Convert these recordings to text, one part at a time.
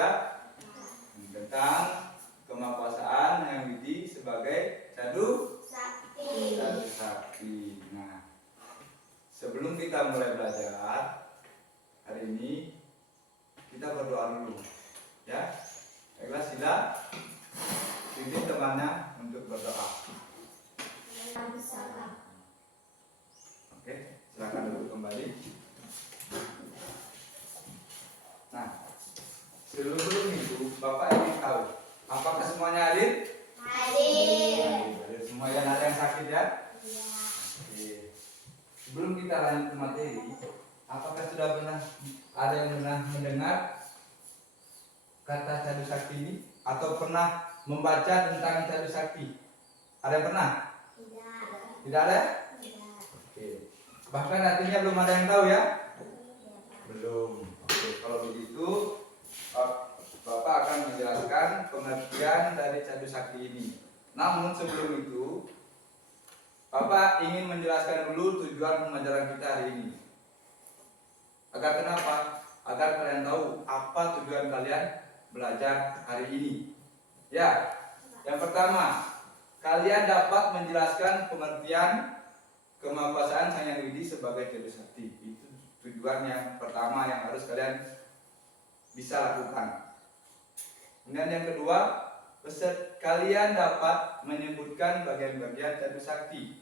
ya? Tentang kemahakuasaan Yang Widi sebagai Cadu Sakti. Nah, sebelum kita mulai belajar hari ini, kita berdoa dulu, ya. Baiklah, sila pimpin temannya untuk berdoa. Oke, silakan duduk kembali. Nah, sebelum itu Bapak ingin tahu, apakah semuanya hadir? Hadir. Semua yang ada yang sakit ya? Iya. Oke. Sebelum kita lanjut ke materi, apakah sudah pernah ada yang pernah mendengar kata Cadu Sakti ini? Atau pernah membaca tentang Cadu Sakti? Ada yang pernah? Tidak. Tidak ada? Tidak. Oke. Bahkan artinya belum ada yang tahu ya? Belum. Oke. Kalau begitu, Bapak akan menjelaskan pengertian dari Cadu Sakti ini. Namun sebelum itu, Bapak ingin menjelaskan dulu tujuan pembelajaran kita hari ini. Agar kenapa? Agar kalian tahu apa tujuan kalian belajar hari ini. Ya, yang pertama, kalian dapat menjelaskan pengertian kemahakuasaan Sang Hyang Widi sebagai Cadu Sakti. Itu tujuan yang pertama yang harus kalian bisa lakukan. Kemudian yang kedua, kalian dapat menyebutkan bagian-bagian Cadu Sakti.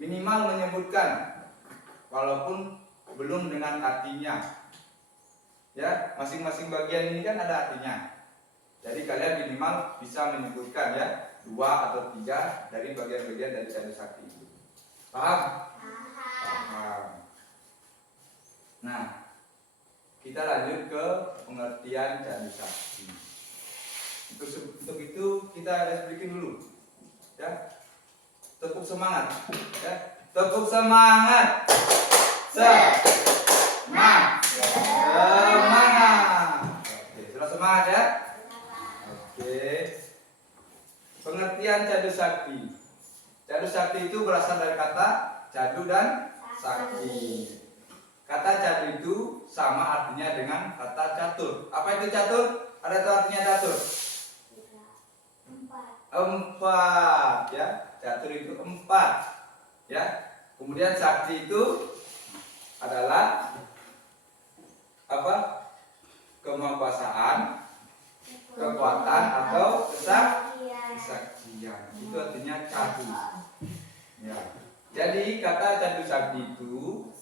Minimal menyebutkan, walaupun belum dengan artinya. Ya, masing-masing bagian ini kan ada artinya. Jadi kalian minimal bisa menyebutkan ya 2 atau 3 dari bagian-bagian dari Cadu Sakti itu. Paham? Paham. Nah, kita lanjut ke pengertian Cadu Sakti. Untuk itu kita explikin dulu, ya. Tepuk semangat, ya. Tepuk semangat. Semangat. Oke, sudah semangat ya. Oke. Pengertian Cadu Sakti. Cadu Sakti itu berasal dari kata cadu dan sakti. Kata cadu itu sama artinya dengan kata catur. Apa itu catur? Ada tahu artinya catur? 4 ya. Catur itu 4 ya. Kemudian sakti itu adalah apa? Kemahakuasaan, kekuatan atau kesaktian. Itu artinya cadu. Ya. Jadi kata Cadu Sakti itu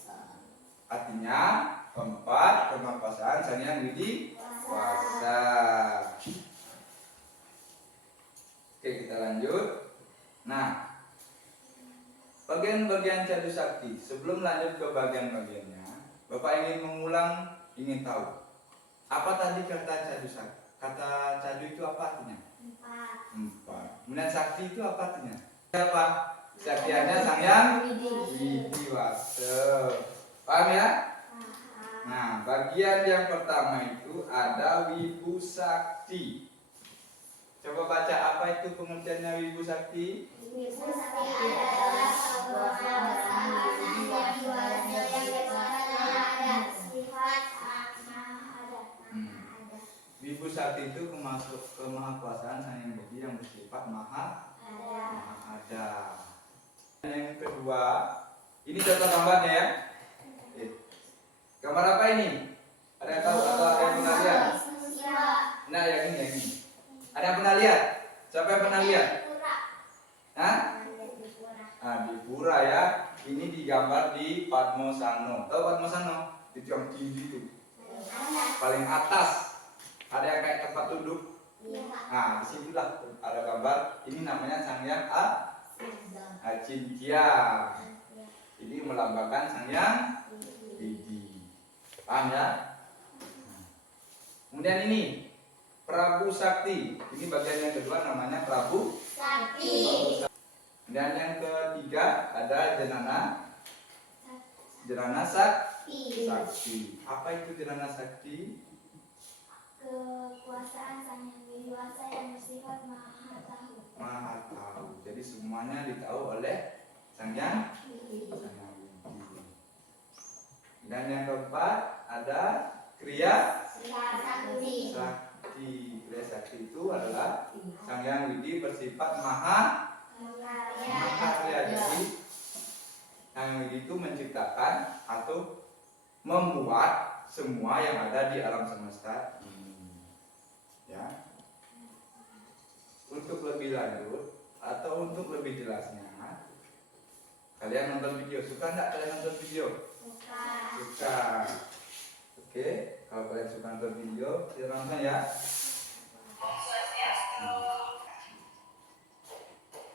artinya 4 kemahakuasaan Sang Hyang Widi Wasa. Oke, kita lanjut. Nah, bagian-bagian Cadu Sakti. Sebelum lanjut ke bagian-bagiannya, Bapak ingin tahu apa tadi kata Cadu Sakti? Kata cadu itu apa artinya? 4. Kemudian sakti itu apa artinya? Siapa? Saktiannya Sang Hyang Widi Wasa. Paham ya? Nah, bagian yang pertama itu ada Wibu Sakti. Coba baca apa itu pengertiannya Wibu Sakti? Wibu Sakti adalah sebuah yang sifat ada. Wibu Sakti itu kemahakuasaan Sang Hyang Widi yang bersifat maha ada. Yang kedua, ini contoh gambarnya ya. Gambar apa ini? Ada yang tahu atau ada yang pernah lihat? Nah, yang ini. Ada yang pernah lihat? Siapa yang pernah lihat? Hah? Nah, di pura ya. Ini digambar di Padmosano. Tahu Padmosano? Itu yang tinggi itu. Paling atas. Ada yang kayak tempat duduk. Nah, disitulah ada gambar. Ini namanya Sang Hyang Acintya. Ini melambangkan Sang Hyang Widi. Paham ya? Kemudian ini Prabu Sakti. Ini bagian yang kedua namanya Prabu Sakti. Dan yang ketiga ada Jenana Sakti. Apa itu Jenana Sakti? Kekuasaan Sang Hyang Widi Wasa yang bersifat maha tahu. Maha tahu. Jadi semuanya ditahu oleh Sang Hyang Widi. Dan yang keempat ada Kriya Sakti. menciptakan atau membuat semua yang ada di alam semesta ini. Ya. Untuk lebih lanjut atau untuk lebih jelasnya, kalian nonton video. Suka nggak kalian nonton video? Suka. Oke, kalau kalian suka nonton video, kita nonton ya.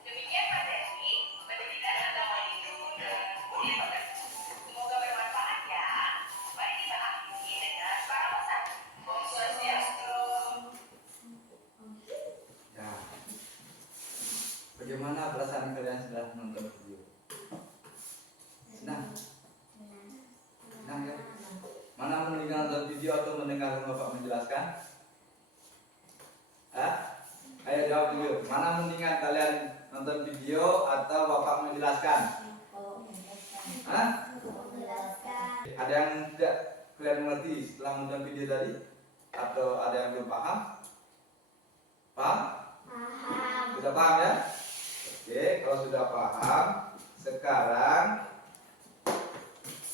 Demikian materi pendidikan agama Hindu dan Budi Pekerti. Semoga bermanfaat ya. Mari kita akhiri dengan para pesan. Om Swastiastu. Ya. Bagaimana perasaan kalian setelah nonton video? Senang? Senang ya? Mana mendingan nonton video atau mendengar Bapak menjelaskan? Ayo jawab dulu. Mana mendingan kalian nonton video atau Bapak menjelaskan? Ada yang tidak kalian mengerti setelah menonton video tadi? Atau ada yang belum paham? Paham? Sudah paham ya? Oke, kalau sudah paham, sekarang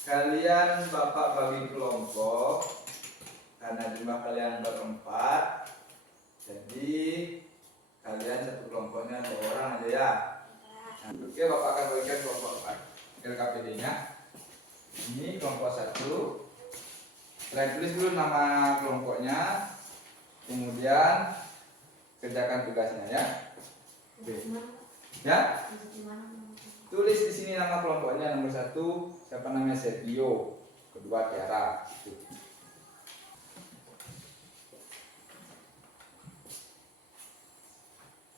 kalian Bapak bagi kelompok karena jumlah kalian berempat, jadi kalian satu kelompoknya 2 orang aja ya. Nah, oke, Bapak akan bagikan kelompok 4 LKPD-nya. Ini kelompok 1. Kalian tulis dulu nama kelompoknya, kemudian kerjakan tugasnya ya. Oke. Ya, tulis di sini nama kelompoknya. Nomor 1 siapa namanya? Setio. Kedua Tiara.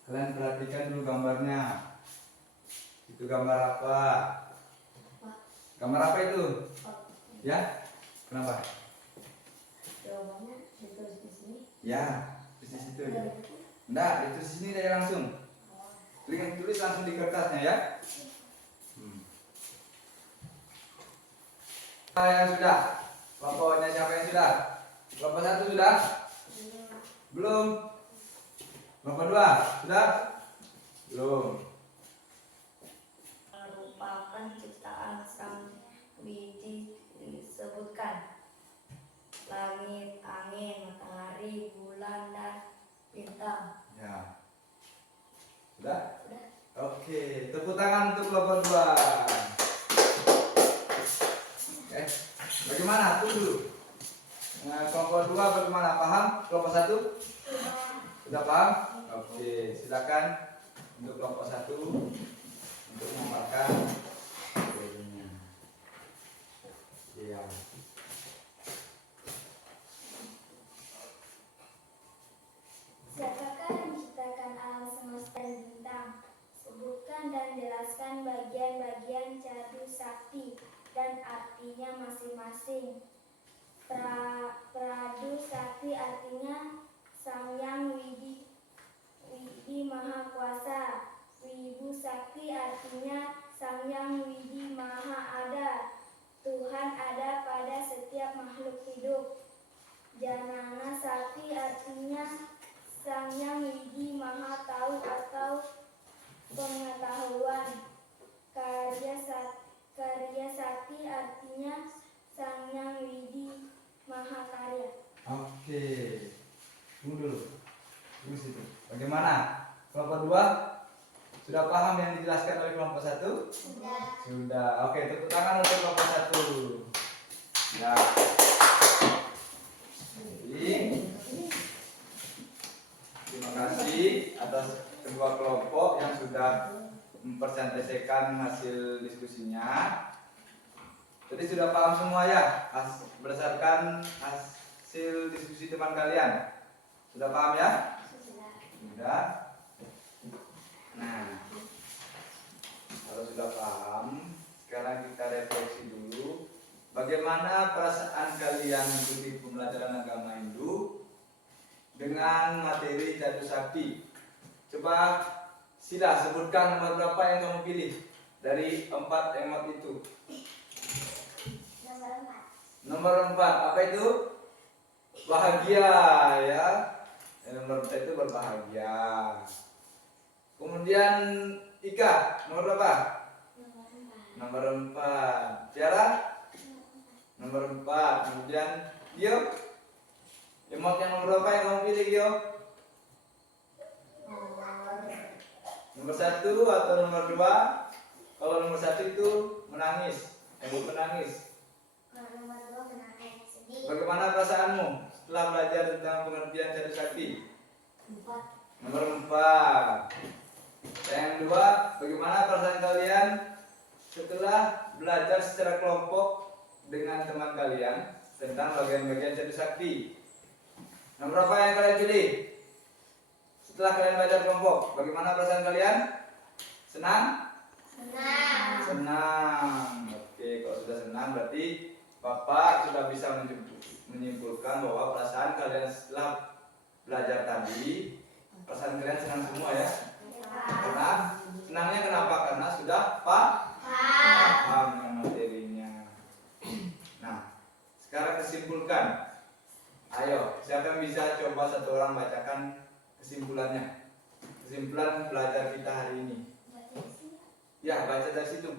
Kalian perhatikan dulu gambarnya. Itu gambar apa? Gambar apa itu? Ya? Kenapa? Jawabannya ditulis di sini. Ya, di situ. Enggak, itu di sini aja langsung. Tulis langsung di kertasnya ya. Yang sudah? Kelompoknya siapa yang sudah? Kelompok 1 sudah? Belum. Kelompok 2 sudah? Belum. Merupakan ciptaan sang widi disebutkan langit, angin, matahari, bulan, dan bintang. Ya. Sudah? Sudah. Oke, tepuk tangan untuk kelompok 2. Bagaimana? Tunggu dulu. Nah, kelompok 2 bagaimana? Paham? Kelompok 1? Sudah paham? Oke, silakan untuk kelompok 1 untuk memaparkan materinya. Iya. Siapakah yang menciptakan alam semesta dan bintang? Sebutkan dan jelaskan bagian-bagian cadu sakti dan artinya masing-masing. Pradu sakti artinya Sang Yang Widi Maha Kuasa. Wibu sakti artinya Sang Yang Widi Maha Ada. Tuhan ada pada setiap makhluk hidup. Janana sakti artinya Sang Yang Widi Maha Tahu atau pengetahuan. Karya sakti artinya Sang Yang Widi Maha Karya. Oke. Tunggu dulu. Tunggu situ. Bagaimana? Kelompok 2 sudah paham yang dijelaskan oleh kelompok 1? Sudah. Oke, tepuk tangan untuk kelompok 1. Ya. Jadi, terima kasih atas kedua kelompok yang sudah mempresentasikan hasil diskusinya. Jadi sudah paham semua ya berdasarkan hasil diskusi teman kalian. Sudah paham ya? Sudah. Nah, kalau sudah paham, sekarang kita refleksi dulu. Bagaimana perasaan kalian mengikuti pembelajaran agama Hindu dengan materi cadu sakti? Coba sila sebutkan nomor berapa yang kamu pilih dari 4 emot itu. Nomor 4 apa itu? Bahagia ya. Nomor 4 itu berbahagia. Kemudian Ika nomor berapa? Nomor 4. Tiara? Nomor 4. Kemudian Gio? Emot yang nomor berapa yang kamu pilih, Gio? Nomor 1 atau nomor 2? Kalau nomor 1 itu menangis, emot menangis. Nomor 2 menangis. Sedih. Bagaimana perasaanmu setelah belajar tentang pengertian cari sakti? 4. Nomor 4. Yang kedua, bagaimana perasaan kalian setelah belajar secara kelompok dengan teman kalian tentang bagian-bagian cari sakti? Nomor berapa yang kalian pilih? Setelah kalian belajar kelompok, bagaimana perasaan kalian? Senang? Senang. Senang. Oke, kalau sudah senang berarti Bapak sudah bisa menyimpulkan bahwa perasaan kalian setelah belajar tadi, perasaan kalian senang semua ya? Karena senangnya kenapa? Karena sudah paham dengan materinya. Nah, sekarang kesimpulan. Ayo, siapa yang bisa coba satu orang bacakan kesimpulannya? Kesimpulan belajar kita hari ini. Ya, baca dari situ.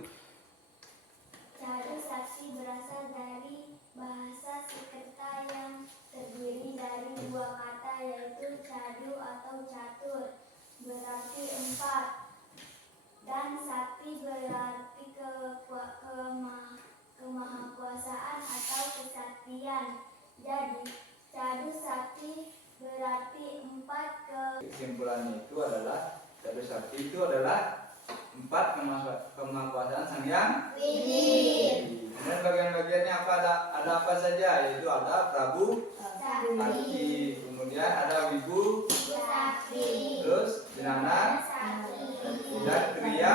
Cadu saksi berasal dari bahasa Sanskerta yang terdiri dari dua kata yaitu cadu atau catur berarti 4 dan sakti berarti kemahakuasaan atau kesaktian. Jadi cadu sakti berarti 4 Kesimpulannya itu adalah cadu sakti itu adalah 4 kemahakuasaan Sang Hyang Widi. Kemudian bagian-bagiannya ada apa saja? Yaitu ada Prabu Sakti, kemudian ada Wibu, Sakti. terus Dinana, dan Kriya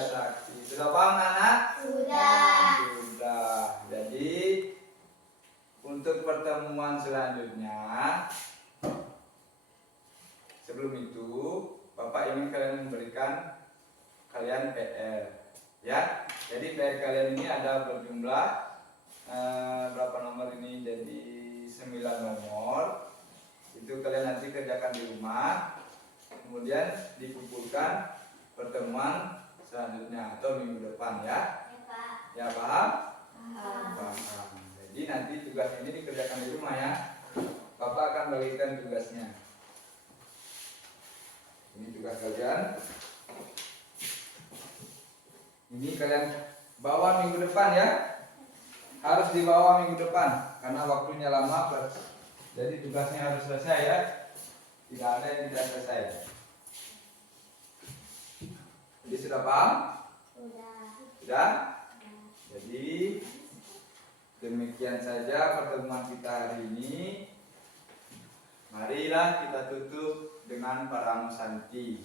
Sakti. Sudah paham anak? Sudah. Sudah. Jadi untuk pertemuan selanjutnya, sebelum itu Bapak ingin kalian memberikan kalian PR, ya. Jadi PR kalian ini ada berjumlah berapa nomor ini? Jadi 9 nomor. Itu kalian nanti kerjakan di rumah. Kemudian dikumpulkan pertemuan selanjutnya atau minggu depan ya. Ya paham? Paham. Jadi nanti tugas ini dikerjakan di rumah ya. Bapak akan bagikan tugasnya. Ini tugas kalian. Ini kalian bawa minggu depan ya. Harus dibawa minggu depan karena waktunya lama. Jadi tugasnya harus selesai ya. Tidak ada yang tidak selesai. Jadi sudah paham? Sudah? Jadi demikian saja pertemuan kita hari ini. Marilah kita tutup dengan para musanti.